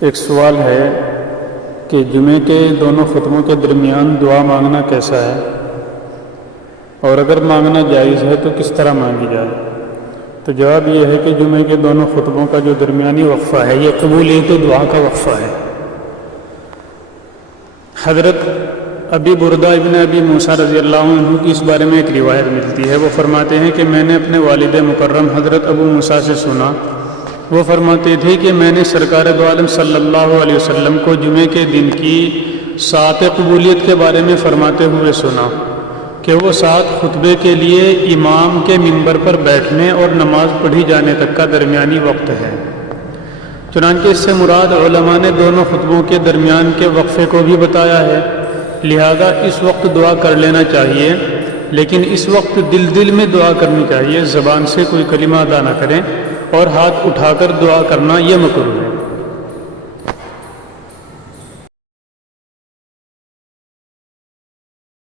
ایک سوال ہے کہ جمعے کے دونوں خطبوں کے درمیان دعا مانگنا کیسا ہے، اور اگر مانگنا جائز ہے تو کس طرح مانگی جائے؟ تو جواب یہ ہے کہ جمعے کے دونوں خطبوں کا جو درمیانی وقفہ ہے یہ قبولیت دعا کا وقفہ ہے۔ حضرت ابی بردہ ابن ابی موسیٰ رضی اللہ عنہ کی اس بارے میں ایک روایت ملتی ہے۔ وہ فرماتے ہیں کہ میں نے اپنے والد مکرم حضرت ابو موسیٰ سے سنا، وہ فرماتے تھے کہ میں نے سرکار دو عالم صلی اللہ علیہ وسلم کو جمعے کے دن کی ساعت قبولیت کے بارے میں فرماتے ہوئے سنا کہ وہ ساعت خطبے کے لیے امام کے منبر پر بیٹھنے اور نماز پڑھی جانے تک کا درمیانی وقت ہے۔ چنانچہ اس سے مراد علماء نے دونوں خطبوں کے درمیان کے وقفے کو بھی بتایا ہے، لہذا اس وقت دعا کر لینا چاہیے، لیکن اس وقت دل میں دعا کرنی چاہیے، زبان سے کوئی کلمہ ادا نہ کریں، اور ہاتھ اٹھا کر دعا کرنا یہ مکروہ ہے۔